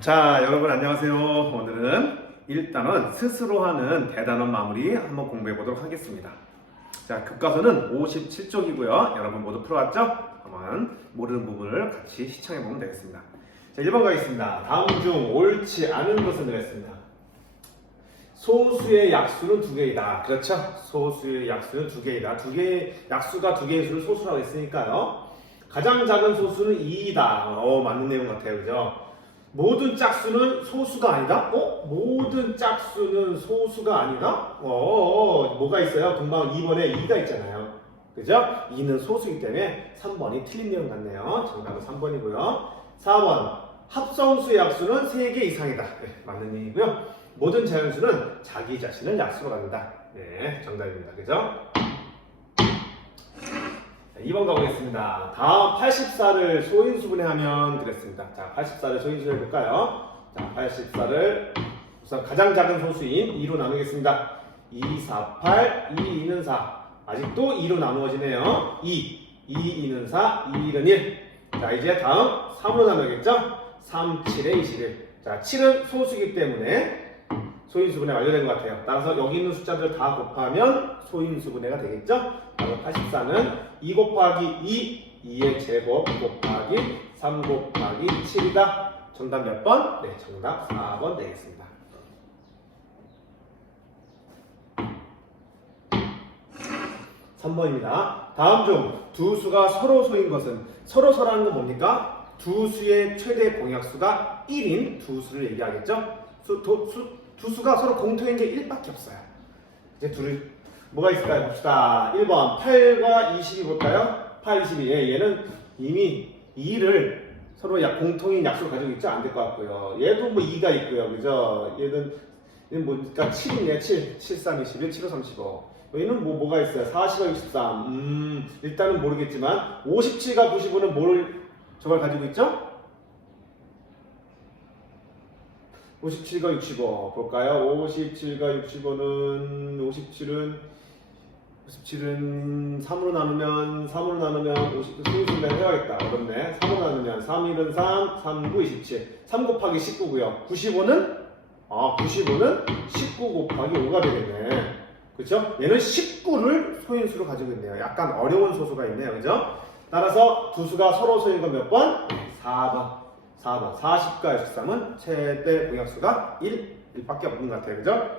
자, 여러분 안녕하세요. 오늘은 일단은 스스로 하는 대단원 마무리 한번 공부해 보도록 하겠습니다. 자, 교과서는 57쪽이고요. 여러분 모두 풀어왔죠? 한번 모르는 부분을 같이 시청해 보면 되겠습니다. 자, 1번 가겠습니다. 다음 중 옳지 않은 것은 되겠습니다. 소수의 약수는 두 개이다. 그렇죠? 소수의 약수는 두 개이다. 약수가 두 개의 수를 소수라고 했으니까요. 가장 작은 소수는 2이다. 맞는 내용 같아요. 그죠? 모든 짝수는 소수가 아니다? 모든 짝수는 소수가 아니다? 뭐가 있어요? 금방 2번에 2가 있잖아요. 그죠? 2는 소수이기 때문에 3번이 틀린 내용 같네요. 정답은 3번이고요. 4번. 합성수의 약수는 3개 이상이다. 네, 맞는 얘기고요. 모든 자연수는 자기 자신을 약수로 갖는다. 네, 정답입니다. 그죠? 2번 가보겠습니다. 다음 84를 소인수분해하면 되겠습니다. 자, 84를 소인수분해 볼까요? 자, 84를 우선 가장 작은 소수인 2로 나누겠습니다. 2, 4, 8, 2, 2는 4. 아직도 2로 나누어지네요. 2, 2는 4, 2, 1은 1. 자, 이제 다음 3으로 나누겠죠? 3, 7에 21. 자, 7은 소수이기 때문에 소인수분해 완료된 것 같아요. 따라서 여기 있는 숫자들 다 곱하면 소인수분해가 되겠죠? 그래서 84는 2 곱하기 2의 제곱 곱하기 3 곱하기 7이다. 정답 몇 번? 네, 정답 4번 되겠습니다. (3번입니다) 다음 중 두 수가 서로 소인 것은 서로라는 건 뭡니까? 두 수의 최대 공약수가 1인 두 수를 얘기하겠죠? 두 수가 서로 공통인 게 1밖에 없어요. 이제 둘이 뭐가 있을까요? 봅시다. 1번 8과 20이 볼까요? 8, 22. 얘는 이미 2를 서로 공통인 약수를 가지고 있죠? 안 될 것 같고요. 얘도 뭐 2가 있고요. 그죠? 얘는 뭐니까 7이네. 7, 7, 3, 21, 7, 5, 35. 얘는 뭐가 있어요? 40과 63. 일단은 모르겠지만 57과 95는 저걸 가지고 있죠? 57과 65 볼까요? 57과 65는 57은 3으로 나누면 50을 해야겠다. 어렵네. 3으로 나누면 3, 1은 3, 3, 9, 27. 3 곱하기 19고요. 95는 19 곱하기 5가 되겠네. 그렇죠? 얘는 19를 소인수로 가지고 있네요. 약간 어려운 소수가 있네요. 그죠? 따라서 두 수가 서로 소인 건 몇 번? 4번. 40과 13은 최대 공약수가 1밖에 없는 것 같아요. 그죠?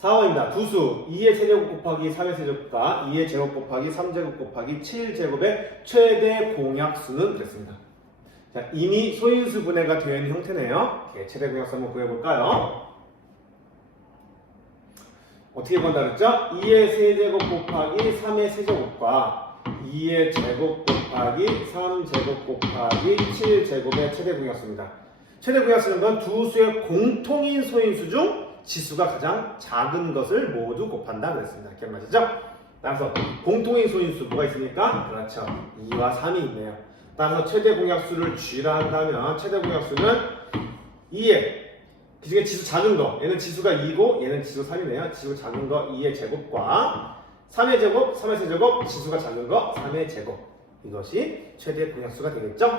4번입니다. 두 수 2의 세제곱 곱하기 3의 세제곱과 2의 제곱 곱하기 3제곱 곱하기 7제곱의 최대 공약수는 그랬습니다. 자, 이미 소인수 분해가 되어 있는 형태네요. 최대 공약수 한번 구해볼까요? 어떻게 본다 그랬죠? 2의 세제곱 곱하기 3의 세제곱과 2의 제곱 곱하기 3제곱 곱하기 7제곱의 최대 공약수입니다. 최대 공약수는 건 두 수의 공통인 소인수 중 지수가 가장 작은 것을 모두 곱한다 그랬습니다. 기억나시죠? 따라서 공통인 소인수 뭐가 있습니까? 그렇죠. 2와 3이 있네요. 따라서 최대 공약수를 G라 한다면 최대 공약수는 2의 그 중에 지수 작은 거, 얘는 지수가 2고 얘는 지수 3이네요. 지수 작은 거 2의 제곱과 3의 제곱, 3의 세제곱, 지수가 작은 거 3의 제곱. 이것이 최대 공약수가 되겠죠?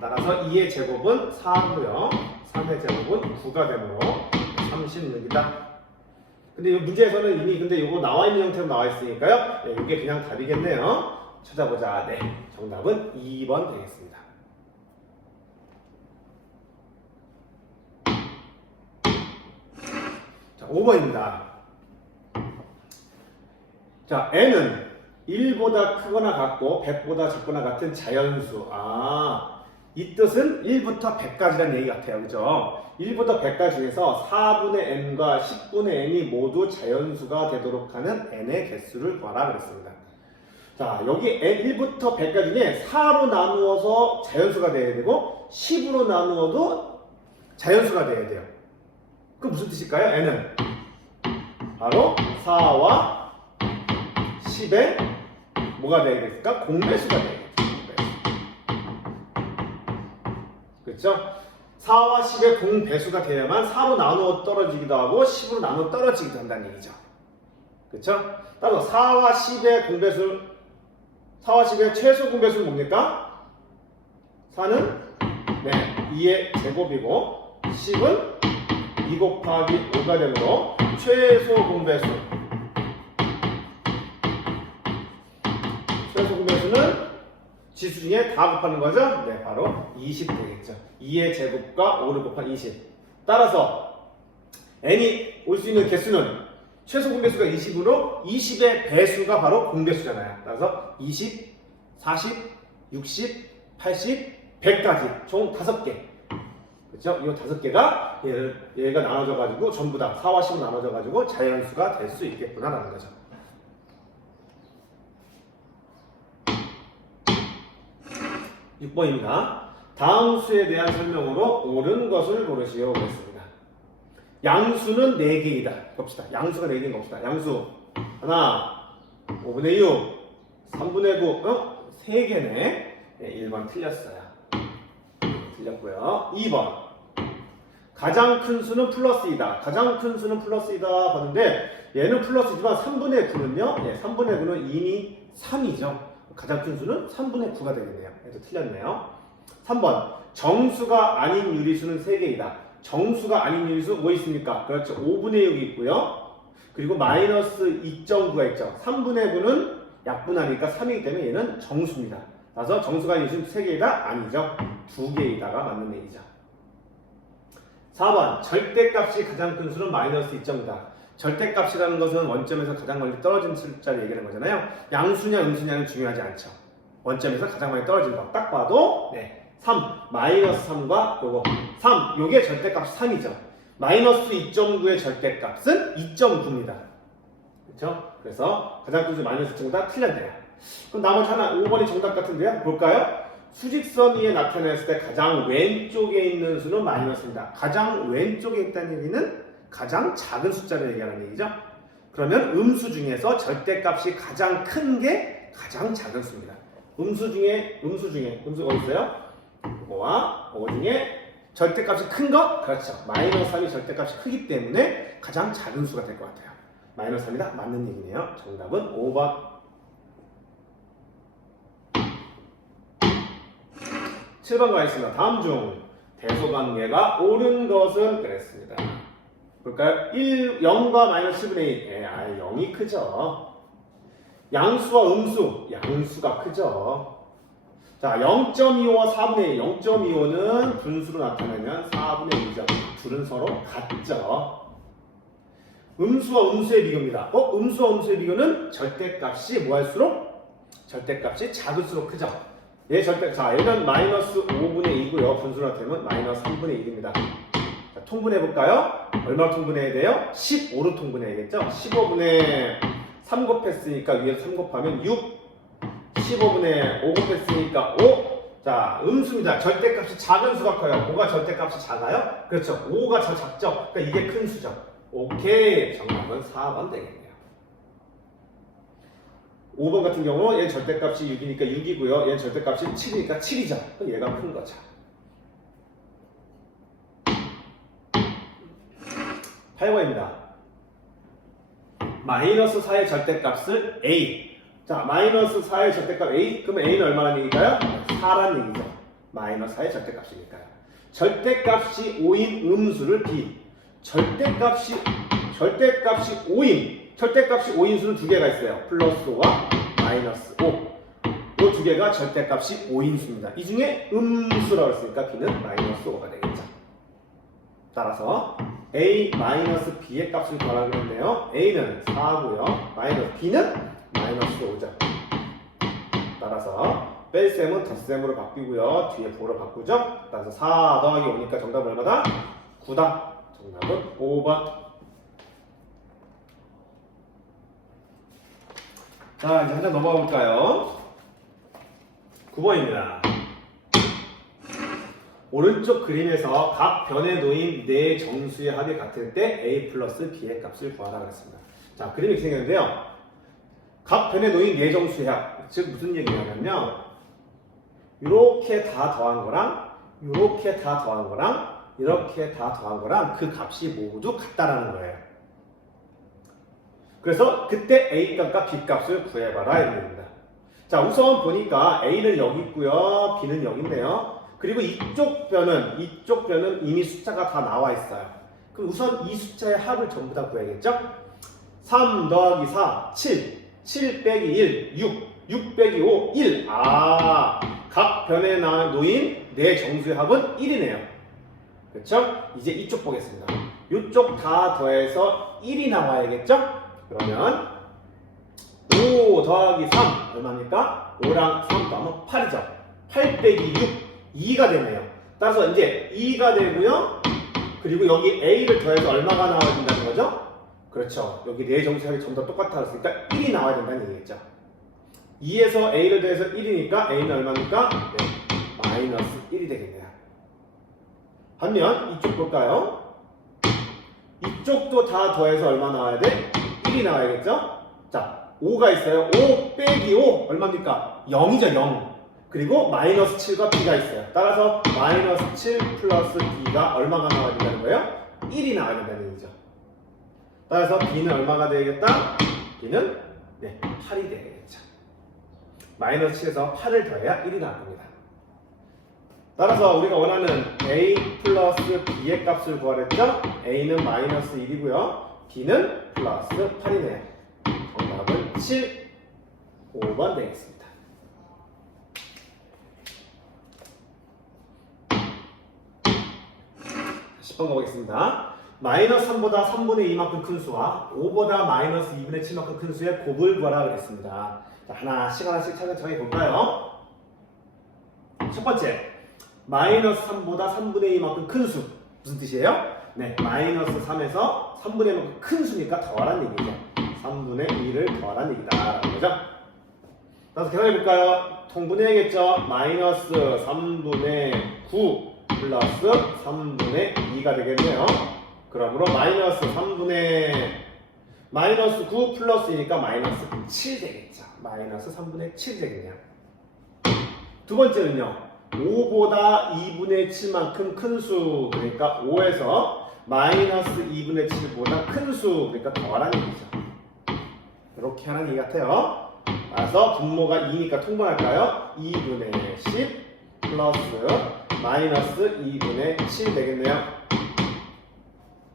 따라서 2의 제곱은 4고요. 3의 제곱은 9가 되므로 36이다. 근데 이 문제에서는 이미 근데 이거 나와 있는 형태로 나와 있으니까요. 네, 이게 그냥 답이겠네요. 찾아보자. 네, 정답은 2번 되겠습니다. 자, 5번입니다. 자, n은 1보다 크거나 같고 100보다 작거나 같은 자연수. 이 뜻은 1부터 100까지라는 얘기 같아요. 그죠? 1부터 100까지 중에서 4분의 n과 10분의 n이 모두 자연수가 되도록 하는 n의 개수를 구하라 그랬습니다. 자, 여기 n 1부터 100까지 중에 4로 나누어서 자연수가 돼야 되고 10으로 나누어도 자연수가 돼야 돼요. 그 무슨 뜻일까요? n은 바로 4와 10의 뭐가 되겠습니까? 공배수가 되겠죠. 그렇죠? 4와 10의 공배수가 돼야만 4로 나누어 떨어지기도 하고 10으로 나누어 떨어지기도 한다는 얘기죠. 그렇죠? 따라서 4와 10의 공배수 4와 10의 최소 공배수는 뭡니까? 4는 2의 제곱이고 10은 2 곱하기 5가 되므로 최소 공배수. 최소 공배수는 지수 중에 다 곱하는 거죠? 네, 바로 20 되겠죠. 2의 제곱과 5를 곱한 20. 따라서 n이 올 수 있는 개수는 최소 공배수가 20으로 20의 배수가 바로 공배수잖아요. 따라서 20, 40, 60, 80, 100까지 총 5개. 그렇죠? 이 5개가 얘가 나눠져가지고 전부 다 4와 10으로 나눠져가지고 자연수가 될 수 있겠구나라는 거죠. (6) 번입니다. 다음 수에 대한 설명으로 옳은 것을 고르시오. 그랬습니다. 양수는 4개이다. 봅시다. 양수가 4개인 거 봅시다. 양수 하나, 5분의 6, 3분의 9, 3개네. 네, 1번 틀렸어요. 틀렸고요. 2번. 가장 큰 수는 플러스이다. 가장 큰 수는 플러스이다 봤는데 얘는 플러스지만 3분의 9는요. 네, 3분의 9는 이미 3이죠. 가장 큰 수는 3분의 9가 되겠네요. 얘도 틀렸네요. 3번. 정수가 아닌 유리수는 3개이다. 정수가 아닌 유리수 뭐 있습니까? 그렇죠. 5분의 6이 있고요. 그리고 마이너스 2.9가 있죠. 3분의 9는 약분하니까 3이기 때문에 얘는 정수입니다. 그래서 정수가 아닌 유리수는 3개이다? 아니죠. 2개이다가 맞는 얘기죠. 4번. 절대값이 가장 큰 수는 마이너스 2.9다. 절대값이라는 것은 원점에서 가장 멀리 떨어진 숫자를 얘기하는 거잖아요. 양수냐 음수냐는 중요하지 않죠. 원점에서 가장 많이 떨어진 거. 딱 봐도 3, 마이너스 3과 요거 3, 요게 절대값이 3이죠. 마이너스 2.9의 절대값은 2.9입니다. 그렇죠? 그래서 가장 큰 수 마이너스 2.9다 틀렸네요. 그럼 나머지 하나 5번이 정답 같은데요. 볼까요? 수직선 위에 나타냈을 때 가장 왼쪽에 있는 수는 마이너스입니다. 가장 왼쪽에 있다는 얘기는 가장 작은 숫자를 얘기하는 얘기죠. 그러면 음수 중에서 절대값이 가장 큰 게 가장 작은 수입니다. 음수 어디 있어요? 이거와 이거 중에 절대값이 큰 거? 그렇죠. 마이너스 3이 절대값이 크기 때문에 가장 작은 수가 될 것 같아요. 마이너스 3이다. 맞는 얘기네요. 정답은 5번. 7번 가겠습니다. 다음 중 대소관계가 옳은 것은 그랬습니다. 볼까요? 0과 마이너스 10분의 1. 0이 크죠. 양수와 음수. 양수가 크죠. 자, 0.25와 4분의 1. 0.25는 분수로 나타내면 4분의 1이죠. 둘은 서로 같죠. 음수와 음수의 비교입니다. 음수와 음수의 비교는 절대값이 뭐 할수록? 절대값이 작을수록 크죠. 얘는 마이너스 5분의 2고요. 분수로 나타내면 마이너스 3분의 1입니다. 자, 통분해볼까요? 얼마 통분해야 돼요? 15로 통분해야겠죠? 15분의 3 곱했으니까 위에 3 곱하면 6, 15분의 5 곱했으니까 5. 자, 음수입니다. 절대값이 작은 수가 커요. 뭐가 절대값이 작아요? 그렇죠. 5가 더 작죠. 그러니까 이게 큰 수죠. 오케이. 정답은 4번 되겠네요. 5번 같은 경우 얘 절대값이 6이니까 6이고요. 얘 절대값이 7이니까 7이죠. 그럼 얘가 큰 거죠. 8번입니다. 마이너스 4의 절대값을 A. 자, 마이너스 4의 절대값 A. 그러면 A는 얼마라는 얘기일까요? 4라는 얘기죠. 마이너스 4의 절대값이니까요. 절대값이 5인 음수를 B. 절대값이 5인. 절대값이 5인 수는 두 개가 있어요. 플러스 5와 마이너스 5. 이 두 개가 절대값이 5인 수입니다. 이 중에 음수라고 했으니까 B는 마이너스 5가 되겠죠. 따라서 A 마이너스 B의 값을 구하라고 했는데요. A는 4고요. B는 마이너스 5죠. 따라서 뺄셈은 덧셈으로 바뀌고요. 뒤에 보로 바꾸죠. 따라서 4 더하기 5니까 정답은 얼마다? 9다. 정답은 5번. 자, 이제 한 장 넘어가 볼까요? 9번입니다. 오른쪽 그림에서 각 변에 놓인 네 정수의 합이 같을 때 A 플러스 B의 값을 구하라 그랬습니다. 자, 그림이 이렇게 생겼는데요. 각 변에 놓인 네 정수의 합, 즉 무슨 얘기냐면요. 이렇게 다 더한 거랑 이렇게 다 더한 거랑 이렇게 다 더한 거랑 그 값이 모두 같다라는 거예요. 그래서 그때 A 값과 B 값을 구해봐라 이런 겁니다. 자, 우선 보니까 A는 여기 있고요. B는 여기 있네요. 그리고 이쪽 변은 이미 숫자가 다 나와 있어요. 그럼 우선 이 숫자의 합을 전부 다 구해야겠죠? 3 더하기 4, 7. 7 빼기 1, 6. 6 빼기 5, 1. 각 변에 놓인 네 정수의 합은 1이네요. 그렇죠? 이제 이쪽 보겠습니다. 이쪽 다 더해서 1이 나와야겠죠? 그러면 5 더하기 3 얼마입니까? 5랑 3 더하면 8이죠. 8 빼기 6, 2가 되네요. 따라서 이제 2가 되고요. 그리고 여기 A를 더해서 얼마가 나와야 된다는 거죠? 그렇죠. 여기 네 정수합이 전부 다 똑같았으니까 1이 나와야 된다는 얘기겠죠. 2에서 A를 더해서 1이니까 A는 얼마입니까? 네, 마이너스 1이 되겠네요. 반면 이쪽 볼까요? 이쪽도 다 더해서 얼마 나와야 돼? 1이 나와야겠죠? 자, 5가 있어요. 5 빼기 5 얼마입니까? 0이죠, 0. 그리고 마이너스 7과 B가 있어요. 따라서 마이너스 7 플러스 B가 얼마가 나와야 된다는 거예요? 1이 나와야 된다는 얘기죠. 따라서 B는 얼마가 되겠다? B는 8이 되겠죠. 마이너스 7에서 8을 더해야 1이 나올 겁니다. 따라서 우리가 원하는 A 플러스 B의 값을 구하랬죠? A는 마이너스 1이고요. B는 플러스 8이네요. 정답은 7, 5번 되겠습니다. 10번 가보겠습니다. 마이너스 3보다 3분의 2만큼 큰 수와 5보다 마이너스 2분의 7만큼 큰 수의 곱을 구하라 그랬습니다. 자, 하나씩 차근차근 볼까요? 첫 번째, 마이너스 3보다 3분의 2만큼 큰 수. 무슨 뜻이에요? 네, 마이너스 3에서 3분의 1만큼 큰 수니까 더하라는 얘기죠. 3분의 2를 더하라는 얘기다. 라는 거죠. 따라서 계산해볼까요? 통분해야겠죠? 마이너스 3분의 9 플러스 3분의 2가 되겠네요. 그러므로 마이너스 9 플러스이니까 마이너스 7 되겠죠. 마이너스 3분의 7 되겠네요. 두 번째는요. 5보다 2분의 7만큼 큰 수, 그러니까 5에서 마이너스 2분의 7보다 큰 수, 그러니까 더하라는 얘기죠. 이렇게 하는 얘기 같아요. 따라서 분모가 2니까 통분할까요? 2분의 10 플러스 마이너스 2분의 7 되겠네요.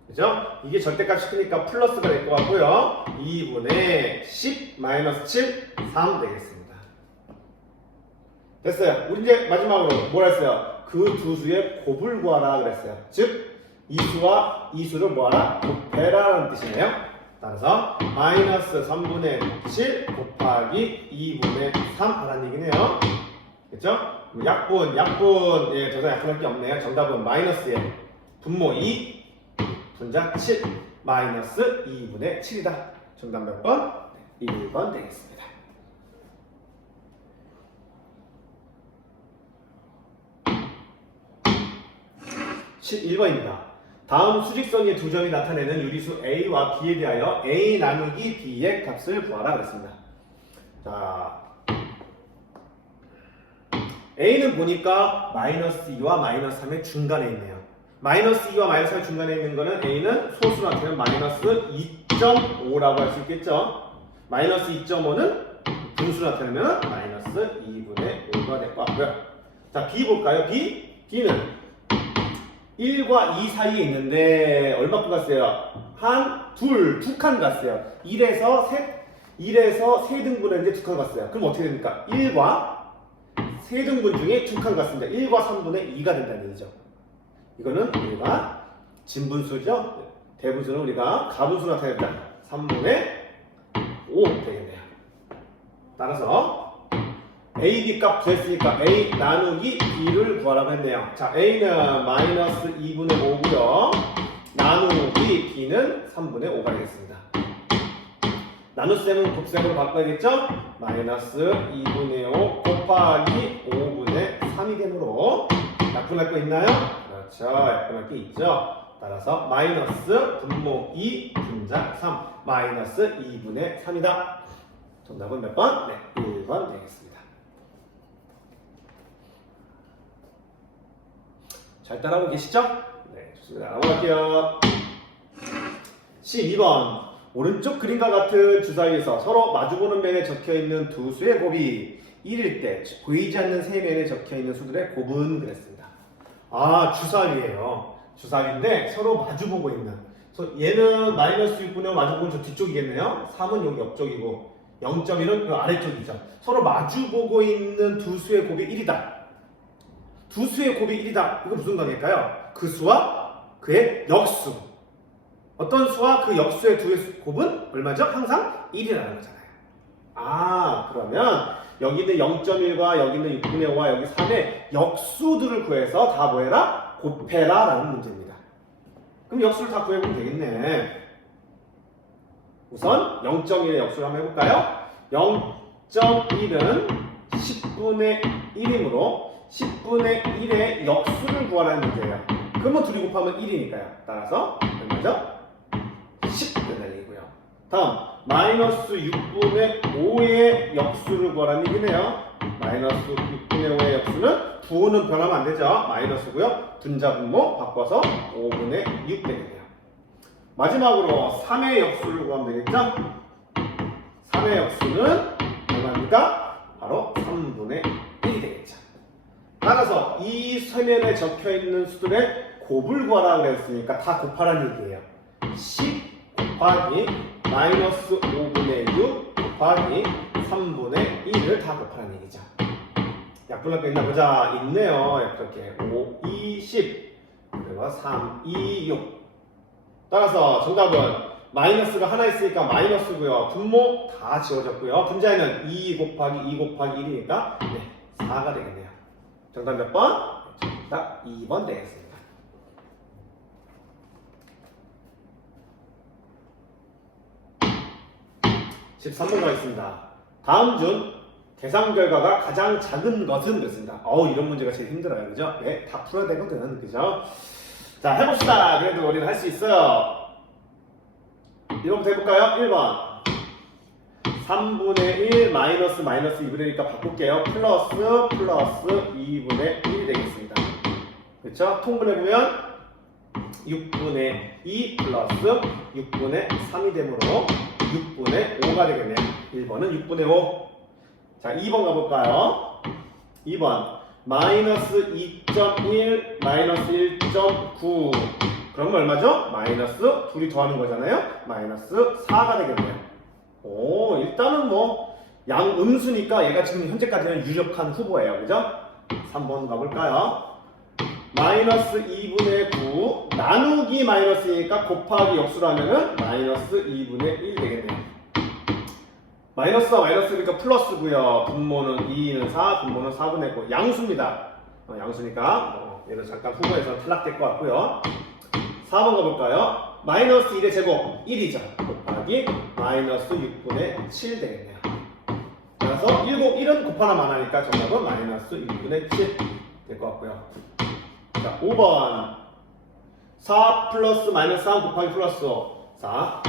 그죠? 이게 절대값이 크니까 플러스가 될 것 같고요. 2분의 10 마이너스 7, 3 되겠습니다. 됐어요. 우리 이제 마지막으로 뭘 했어요? 그 두 수의 곱을 구하라 그랬어요. 즉, 이 수와 이 수를 뭐하라? 곱해라라는 뜻이네요. 따라서 마이너스 3분의 7 곱하기 2분의 3 하라는 얘기네요. 그렇죠? 약분, 예, 더 이상 약분할 게 없네요. 정답은 마이너스에 분모 2, 분자 7, 마이너스 2분의 7이다. 정답 몇 번? 1번 되겠습니다. 11번입니다. 다음 수직선의 두 점이 나타내는 유리수 A와 B에 대하여 A 나누기 B의 값을 구하라 그랬습니다. 자, A는 보니까 마이너스 2와 마이너스 3의 중간에 있네요. 마이너스 2와 마이너스 3의 중간에 있는 거는 A는 소수로 나타내면 마이너스 2.5라고 할 수 있겠죠. 마이너스 2.5는 분수로 나타내면 마이너스 2분의 5가 될 것 같고요. 자, B 볼까요? B는 1과 2 사이에 있는데 얼마큼 갔어요? 두 칸 갔어요. 1에서 3등분 했는데 2칸 갔어요. 그럼 어떻게 됩니까? 1과 3등분 중에 2칸 갔습니다. 1과 3분의 2가 된다는 얘기죠. 이거는 우리가 진분수죠. 대분수는 우리가 가분수로 나타냅니다. 3분의 5 되겠네요. 따라서 A, B 값 구했으니까 A 나누기 B를 구하라고 했네요. 자, A는 마이너스 2분의 5고요. 나누기 B는 3분의 5가 되겠습니다. 나눗셈은 곱셈으로 바꿔야겠죠? 마이너스 2분의 5 곱하기 5분의 3이 되므로 약분할 거 있나요? 그렇죠. 약분할 게 있죠. 따라서 마이너스 분모 2 분자 3 마이너스 2분의 3이다. 정답은 몇 번? 네, 1번 되겠습니다. 잘 따라오고 계시죠? 네, 좋습니다. 넘어갈게요. 12번. 오른쪽 그림과 같은 주사위에서 서로 마주보는 면에 적혀있는 두 수의 곱이 1일 때 보이지 않는 세면에 적혀있는 수들의 곱은 그랬습니다. 아, 주사위예요. 주사위인데 서로 마주보고 있는. 그래서 얘는 마이너스 6분의 5 마주보면 저 뒤쪽이겠네요. 3은 여기 옆쪽이고 0.1은 그 아래쪽이죠. 서로 마주보고 있는 두 수의 곱이 1이다. 두 수의 곱이 1이다. 이거 무슨 관계일까요? 그 수와 그의 역수. 어떤 수와 그 역수의 두 곱은 얼마죠? 항상 1이라는 거잖아요. 아, 그러면 여기 있는 0.1과 여기 있는 6분의 5와 여기 3의 역수들을 구해서 다 뭐해라? 곱해라 라는 문제입니다. 그럼 역수를 다 구해보면 되겠네. 우선 0.1의 역수를 한번 해볼까요? 0.1은 10분의 1이므로 10분의 1의 역수를 구하라는 문제예요. 그러면 둘이 곱하면 1이니까요. 따라서 얼마죠? 10 끝날리고요. 다음 마이너스 6분의 5의 역수를 구하라는 얘기네요. 마이너스 6분의 5의 역수는 부호는 변하면 안 되죠. 마이너스고요. 분자 분모 바꿔서 5분의 6 되겠네요. 마지막으로 3의 역수를 구하면 되겠죠? 3의 역수는 얼마입니까? 바로 3분의 1이 되겠죠. 따라서 이 서면에 적혀있는 수들의 곱을 구하라 그랬으니까 다 곱하라는 얘기예요. 10 곱하기 마이너스 5분의 6 곱하기 3분의 1을 다 곱하라는 얘기죠. 약분할 거 있나 보자. 있네요. 이렇게 5, 2, 10 그리고 3, 2, 6. 따라서 정답은 마이너스가 하나 있으니까 마이너스고요. 분모 다 지워졌고요. 분자에는 2 곱하기 2 곱하기 1이니까 네, 4가 되겠네요. 정답 몇 번? 정답 2번 되겠습니다. 13번 가겠습니다. 다음 중 계산 결과가 가장 작은 것은 그렇습니다. 이런 문제가 제일 힘들어요. 그죠? 네, 다 풀어야 되거든. 그죠? 자, 해봅시다. 그래도 우리는 할 수 있어요. 1번부터 해볼까요? 1번. 3분의 1 마이너스 2분의 1이니까 바꿀게요. 플러스 2분의 1이 되겠습니다. 그렇죠? 통분해보면 6분의 2 플러스 6분의 3이 되므로 6분의 5가 되겠네요. 1번은 6분의 5. 자, 2번 가볼까요? 2번 마이너스 2.1 마이너스 1.9 그러면 얼마죠? 마이너스 둘이 더하는 거잖아요. 마이너스 4가 되겠네요. 오, 일단은 뭐 양음수니까 얘가 지금 현재까지는 유력한 후보예요. 그죠? 3번 가볼까요? 마이너스 2분의 9 나누기 마이너스니까 곱하기 역수로 하면은 마이너스 2분의 1 되겠네요. 마이너스와 마이너스니까 플러스고요. 분모는 2는 4, 분모는 4분의 9 양수입니다. 양수니까 얘는 잠깐 후보에서 탈락될 것 같고요. 4번 가볼까요? 마이너스 1의 제곱 1이죠. 곱하기 마이너스 6분의 7 되겠네요. 그래서 1은 곱하나 만하니까 정답은 마이너스 6분의 7 될 것 같고요. 자, 5번 4 플러스 마이너스 3 곱하기 플러스 4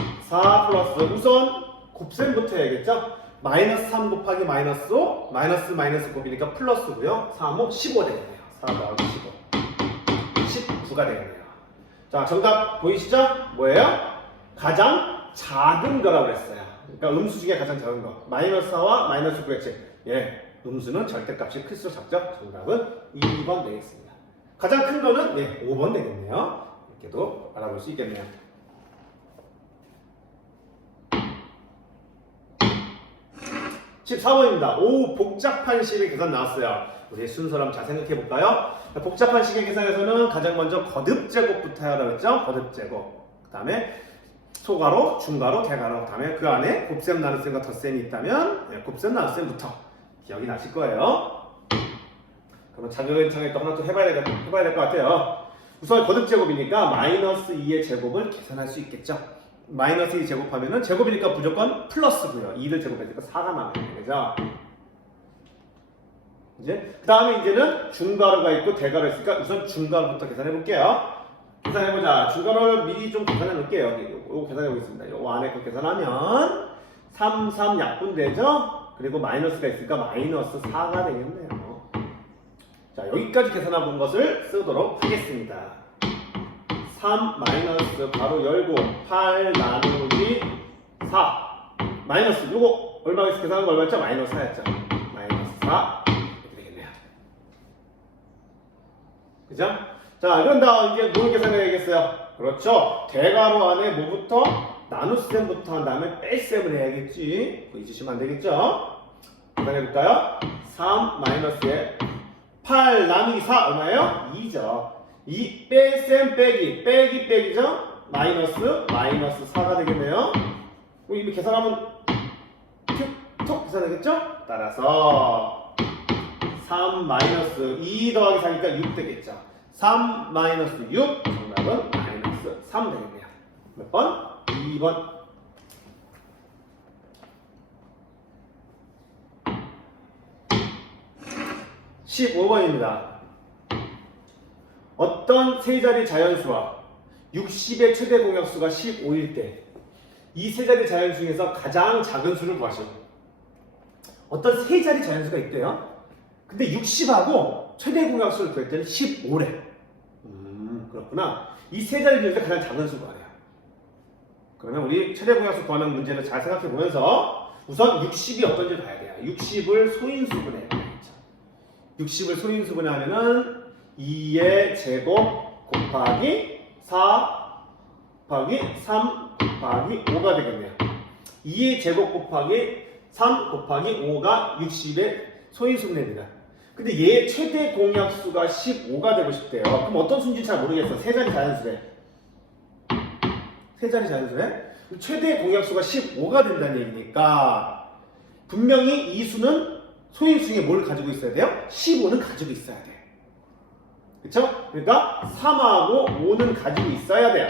플러스 우선 곱셈부터 해야겠죠? 마이너스 3 곱하기 마이너스 5 마이너스 곱이니까 플러스고요. 3은 15 되겠네요. 4 더하기 15 19가 되겠네요. 자, 정답 보이시죠? 뭐예요? 가장 작은 거라고 그랬어요. 그러니까 음수 중에 가장 작은 거. 마이너스 4와 마이너스 9의 예, 음수는 절대값이 클수록 작죠? 정답은 2번 되겠습니다. 가장 큰 거는 5번 되겠네요. 이렇게도 알아볼 수 있겠네요. 14번입니다. 오, 복잡한 식의 계산 나왔어요. 우리 순서를 한번 잘 생각해 볼까요? 복잡한 식의 계산에서는 가장 먼저 거듭제곱부터 해야 하겠죠? 거듭제곱. 그 다음에 소가로, 중가로, 대가로. 그 다음에 그 안에 곱셈, 나눗셈과 덧셈이 있다면 곱셈, 나눗셈부터 기억이 나실 거예요. 그러면 자격연창에 또 하나 또 해봐야 될 것 같아요. 우선 거듭제곱이니까 마이너스 2의 제곱을 계산할 수 있겠죠? 마이너스 2 제곱하면은 제곱이니까 무조건 플러스고요. 2를 제곱했으니까 4가 나와요. 그죠? 이제 그 다음에 이제는 중괄호가 있고 대괄호 있으니까 우선 중괄호부터 계산해 볼게요. 계산해보자. 중괄호를 미리 좀 계산해 놓을게요. 이거 계산해 보겠습니다. 이 안에 거 계산하면 3 약분되죠? 그리고 마이너스가 있으니까 마이너스 4가 되겠네요. 자, 여기까지 계산해 본 것을 쓰도록 하겠습니다. 3 마이너스 바로 열고 8 나누기 4 마이너스 요거 얼마 계산한 거 얼마였죠? 마이너스 4였죠. 마이너스 4 4 이렇게 되겠네요. 그죠? 자, 그럼 다음 이제 뭘 계산해야겠어요? 그렇죠. 대괄호 안에 뭐부터? 나눗셈부터 한 다음에 뺄셈을 해야겠지. 그거 잊으시면 안 되겠죠? 계산해볼까요? 3 마이너스에 8 나누기 4 얼마예요? 2죠. 2 뺄셈 빼기 빼기죠? 마이너스 4가 되겠네요. 이미 계산하면 툭 계산되겠죠? 따라서 3 마이너스 2 더하기 4니까 6 되겠죠. 3 마이너스 6 정답은 마이너스 3 되겠네요. 몇 번? 2번. (15번입니다) 어떤 세 자리 자연수와 60의 최대 공약수가 15일 때 이 세 자리 자연수 중에서 가장 작은 수를 구하시오. 어떤 세 자리 자연수가 있대요. 근데 60하고 최대 공약수를 구할 때는 15래. 그렇구나. 이 세 자리 중에서 가장 작은 수를 구하래요. 그러면 우리 최대 공약수 구하는 문제를 잘 생각해 보면서 우선 60이 어떤지 봐야 돼요. 60을 소인수분해. 60을 소인수분해하면은 2의 제곱 곱하기 4 곱하기 3 곱하기 5가 되겠네요. 2의 제곱 곱하기 3 곱하기 5가 60의 소인수분해입니다. 근데 얘의 최대 공약수가 15가 되고 싶대요. 그럼 어떤 수인지 잘 모르겠어. 세 자리 자연수래. 세 자리 자연수래? 최대 공약수가 15가 된다는 얘기니까 분명히 이 수는 소인수 중에 뭘 가지고 있어야 돼요? 15는 가지고 있어야 돼. 그쵸? 그러니까 3하고 5는 가지고 있어야 돼요.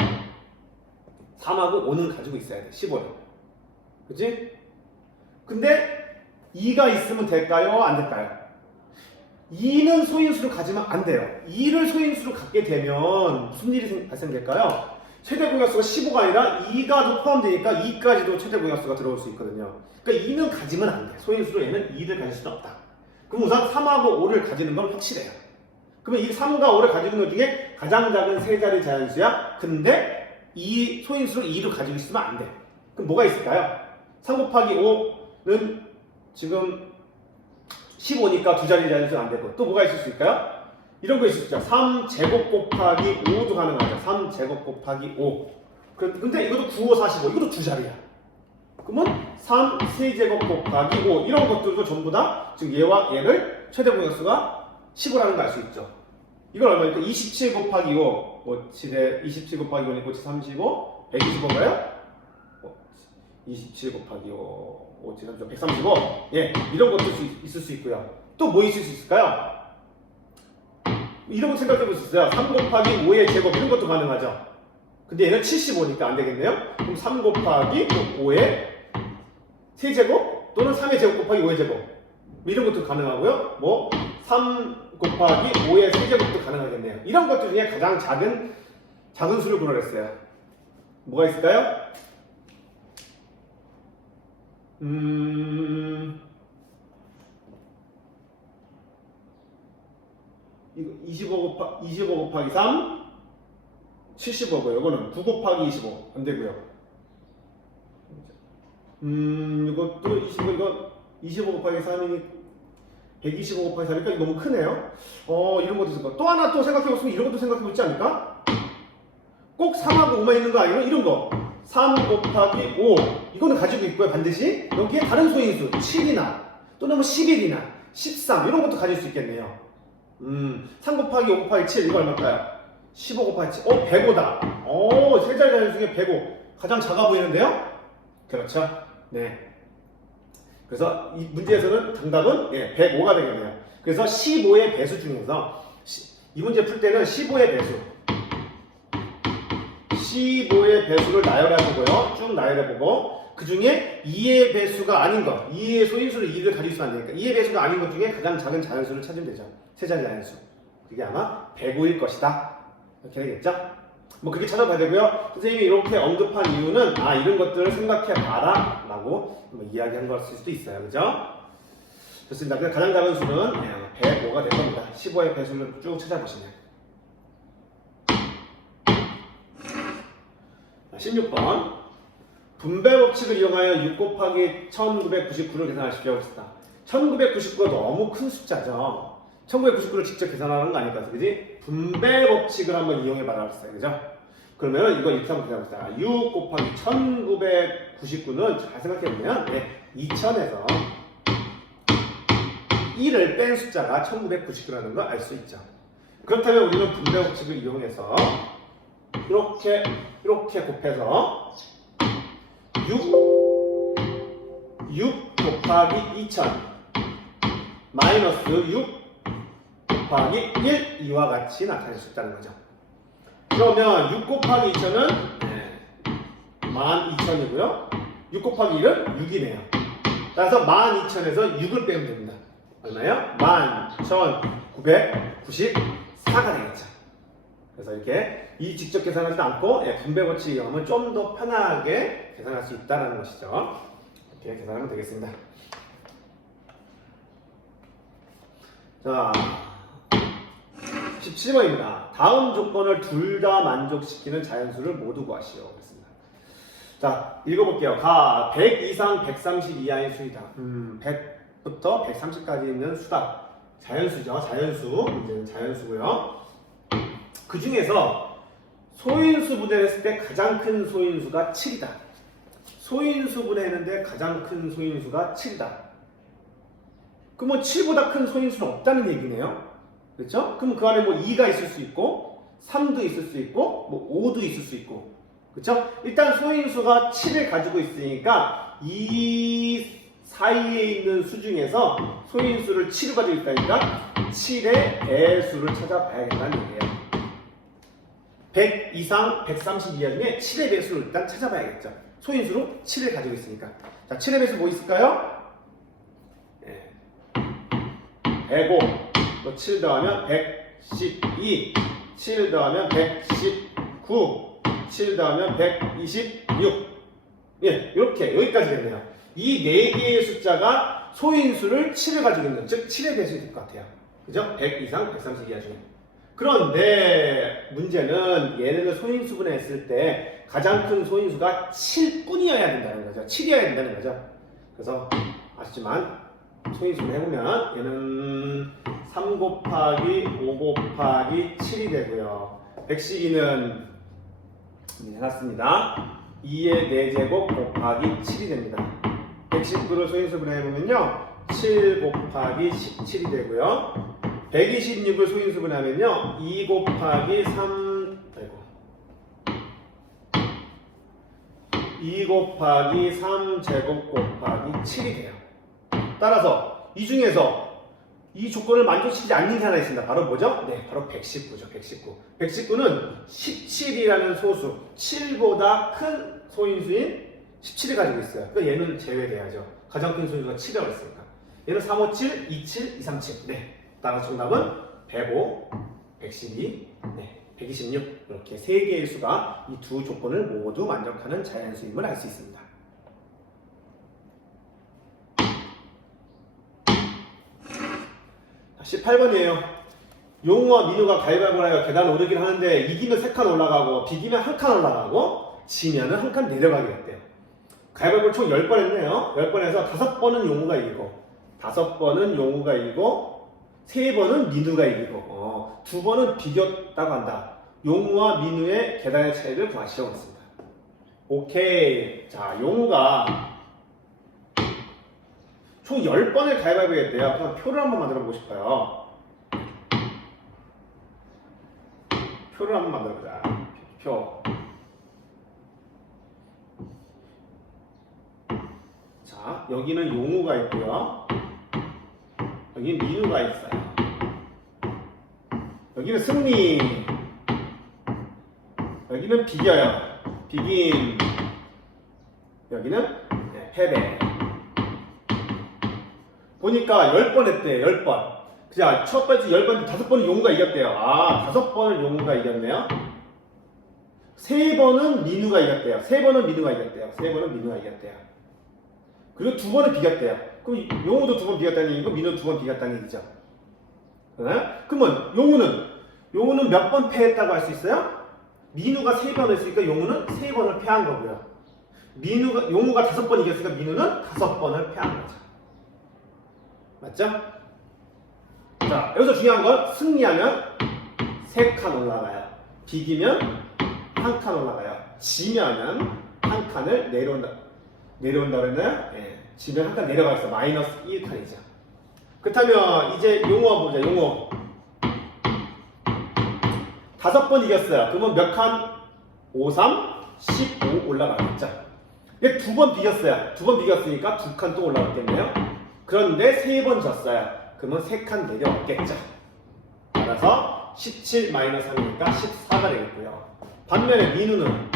3하고 5는 가지고 있어야 돼. 15는. 그치? 근데 2가 있으면 될까요? 안 될까요? 2는 소인수를 가지면 안 돼요. 2를 소인수로 갖게 되면 무슨 일이 발생될까요? 최대 공약수가 15가 아니라 2가도 포함되니까 2까지도 최대 공약수가 들어올 수 있거든요. 그러니까 2는 가지면 안 돼. 소인수로 얘는 2를 가질 수는 없다. 그럼 우선 3하고 5를 가지는 건 확실해요. 그러면 이 3과 5를 가지고 있는 것 중에 가장 작은 세 자리 자연수야. 근데 이 소인수를 2로 가지고 있으면 안 돼. 그럼 뭐가 있을까요? 3 곱하기 5는 지금 15니까 두 자리 자연수는 안 되고 또 뭐가 있을 수 있을까요? 이런 거 있을 수 있죠. 3제곱 곱하기 5도 가능하죠. 3제곱 곱하기 5. 근데 이것도 9, 5, 45. 이것도 두 자리야. 그러면 3 세제곱 곱하기 5. 이런 것들도 전부 다 지금 얘와 얘를 최대 공약수가 15라는 걸 알 수 있죠. 이걸 얼마니까? 27 곱하기 5. 7에 27 곱하기 5니까 35. 125인가요? 27 곱하기 5. 5, 7, 35. 135. 예, 이런 것도 있을 수 있고요. 또 뭐 있을 수 있을까요? 이런 거 생각해 볼 수 있어요. 3 곱하기 5의 제곱 이런 것도 가능하죠. 근데 얘는 75니까 안 되겠네요. 그럼 3 곱하기 5의 세제곱 또는 3의 제곱 곱하기 5의 제곱 이런 것도 가능하고요. 뭐 3 곱하기 5의 세제곱도 가능하겠네요. 이런 것들 중에 가장 작은 수를 구하랬어요. 뭐가 있을까요? 이거 25 곱하기 3 75고요. 이거는 9 곱하기 25 안 되고요. 이것도 25 곱하기 3이니 125 곱하기 4니까 이거 너무 크네요. 이런 것도 있을 거. 또 하나 또 생각해 보시면 이런 것도 생각해 보지 않을까? 꼭 3하고 5만 있는 거 아니면 이런 거. 3 곱하기 5 이거는 가지고 있고요. 반드시 여기에 다른 소인수 7이나 또는 뭐 11이나 13 이런 것도 가질 수 있겠네요. 3 곱하기 5 곱하기 7 이거 얼마일까요? 15 곱하기 7 105다. 세 자리 자연 중에 105 가장 작아 보이는데요? 그렇죠? 네. 그래서 이 문제에서는 정답은 105가 되겠네요. 그래서 15의 배수 중에서 이 문제 풀 때는 15의 배수 15의 배수를 나열해보고요. 쭉 나열해보고 그 중에 2의 배수가 아닌 것 2의 소인수를 2를 가질 수 있으면 안 되니까 2의 배수가 아닌 것 중에 가장 작은 자연수를 찾으면 되죠. 세 자리 자연수. 그게 아마 105일 것이다. 이렇게 되겠죠? 뭐 그렇게 찾아봐야 되고요. 선생님이 이렇게 언급한 이유는 이런 것들을 생각해봐라 라고 뭐 이야기한 걸 쓸 수도 있어요. 그죠? 좋습니다. 그래서 가장 작은 수는 105가 될 겁니다. 15의 배수를 쭉 찾아보시면 16번 분배 법칙을 이용하여 6 곱하기 1999를 계산하십시오. 1999가 너무 큰 숫자죠. 1999를 직접 계산하는 거 아닐까, 그지? 분배 법칙을 한번 이용해 봐라 그랬어요, 그죠? 그러면 이거 이렇게 한번 계산해봅시다. 6 곱하기 1999는 잘 생각해보면 2000에서 1을 뺀 숫자가 1999라는 걸 알 수 있죠. 그렇다면 우리는 분배 법칙을 이용해서 이렇게 곱해서 6 곱하기 2000 마이너스 6 곱하기 1 이와 같이 나타낼 수 있다는 거죠. 그러면 6 곱하기 2000은 12,000이고요. 6 곱하기 1은 6이네요. 따라서 12,000에서 6을 빼면 됩니다. 얼마요? 11,994가 되겠죠. 그래서 이렇게 이 직접 계산하지 않고 분배 법칙 이용하면 좀 더 편하게 계산할 수 있다는 것이죠. 이렇게 계산하면 되겠습니다. 자, 17번입니다. 다음 조건을 둘 다 만족시키는 자연수를 모두 구하시오. 그렇습니다. 자, 읽어볼게요. 가 100 이상 130 이하의 수이다. 100부터 130까지 있는 수다. 자연수죠. 자연수. 문제는 자연수고요. 그 중에서 소인수 분해를 했을 때 가장 큰 소인수가 7이다. 소인수 분해했는데 가장 큰 소인수가 7이다. 그러면 7보다 큰 소인수는 없다는 얘기네요. 그렇죠? 그럼 그 안에 뭐 2가 있을 수 있고 3도 있을 수 있고 뭐 5도 있을 수 있고, 그렇죠? 일단 소인수가 7을 가지고 있으니까 이 사이에 있는 수 중에서 소인수를 7을 가지고 있다니까 7의 배수를 찾아봐야겠다는 얘기예요. 100 이상 130 이하 중에 7의 배수를 일단 찾아봐야겠죠. 소인수로 7을 가지고 있으니까. 자, 7의 배수 뭐 있을까요? 105, 또 7 더하면 112, 7 더하면 119, 7 더하면 126. 이렇게 여기까지 됐네요. 이 4개의 숫자가 소인수를 7을 가지고 있는, 즉 7의 배수일 것 같아요. 그죠? 100 이상 130 이하 중에. 그런데 문제는 얘네들 소인수 분해했을 때 가장 큰 소인수가 7뿐이어야 된다는 거죠. 7이어야 된다는 거죠. 그래서 아시지만 소인수 분해해보면 얘는 3 곱하기 5 곱하기 7이 되고요. 112는 해놨습니다. 2의 4제곱 곱하기 7이 됩니다. 119를 소인수 분해해보면요 7 곱하기 17이 되고요. 126을 소인수 분해하면요 2 곱하기 3 2 곱하기 3제곱 곱하기 7이 돼요. 따라서 이 중에서 이 조건을 만족시키지 않는 게 하나 있습니다. 바로 뭐죠? 네, 바로 119죠. 119. 119는 17이라는 소수, 7보다 큰 소인수인 17을 가지고 있어요. 그러니까 얘는 제외돼야죠. 가장 큰 소인수가 7이라고 했으니까. 얘는 357, 27, 237. 네. 따라서 정답은 105, 112, 126. 이렇게 3개의 수가 이 두 조건을 모두 만족하는 자연수임을 알 수 있습니다. 18번이에요. 용우와 민우가 가위바위보를 하여 계단 오르긴 하는데 이기면 3칸 올라가고 비기면 1칸 올라가고 지면은 1칸 내려가게 됐대요. 가위바위보를 총 10번 했네요. 10번에서 5번은 용우가 이기고 5번은 용우가 이기고 3번은 민우가 이기고 2번은 비겼다고 한다. 용우와 민우의 계단의 차이를 구하시려고 했습니다. 오케이. 자, 용우가 총 10번을 가위바위보 했대요. 그럼 표를 한번 만들어 보고 싶어요. 표를 한번 만들어 보자. 표. 자, 여기는 용우가 있고요. 여기는 민우가 있어요. 여기는 승리. 여기는 비겨요. 비김. 여기는 패배. 보니까 10번 했대요. 10번. 자, 첫 번째 10번, 5번은 용우가 이겼대요. 아, 5번을 용우가 이겼네요. 3번은 민우가 이겼대요. 3번은 민우가 이겼대요. 3번은 민우가 이겼대요. 그리고 2번은 비겼대요. 그럼 용우도 2번 비겼다는 얘기고 민우도 2번 비겼다는 얘기죠. 그러면 용우는 몇 번 패했다고 할 수 있어요? 민우가 3번 했으니까 용우는 3번을 패한 거고요. 용우가 5번 이겼으니까 민우는 5번을 패한 거죠. 맞죠? 자, 여기서 중요한 건 승리하면 3칸 올라가요. 비기면 1칸 올라가요. 지면은 1칸을 내려온다 그랬나요? 예. 지면 1칸 내려가서 마이너스 1칸이죠. 그렇다면 이제 용어 보자. 용어 5번 이겼어요. 그러면 몇 칸? 5, 3, 15 올라가겠죠. 2번 비겼어요. 2번 비겼으니까 2칸 또 올라갔겠네요. 그런데 3번 졌어요. 그러면 3칸 내려왔겠죠. 따라서 17 마이너스 3이니까 14가 되겠고요. 반면에 민우는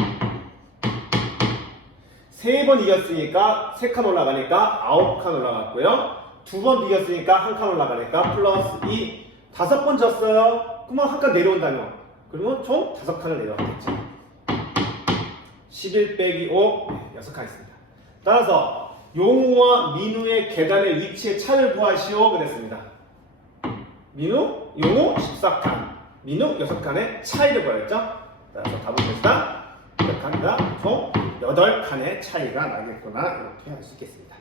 3번 이겼으니까 3칸 올라가니까 9칸 올라갔고요. 2번 비겼으니까 1칸 올라가니까 플러스 2. 5번 졌어요. 그러면 1칸 내려온다며. 그러면 총 5칸을 내려왔겠죠. 11 빼기 5, 6칸 있습니다. 따라서 용우와 민우의 계단의 위치의 차를 구하시오 그랬습니다. 용우 14칸, 민우 6칸의 차이를 구하였죠. 따라서 답은 됐다. 몇 칸이다? 총 8칸의 차이가 나겠구나 이렇게 할 수 있겠습니다.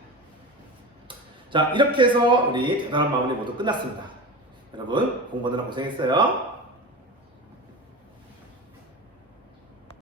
자, 이렇게 해서 우리 대단한 마무리 모두 끝났습니다. 여러분 공부하느라 고생했어요.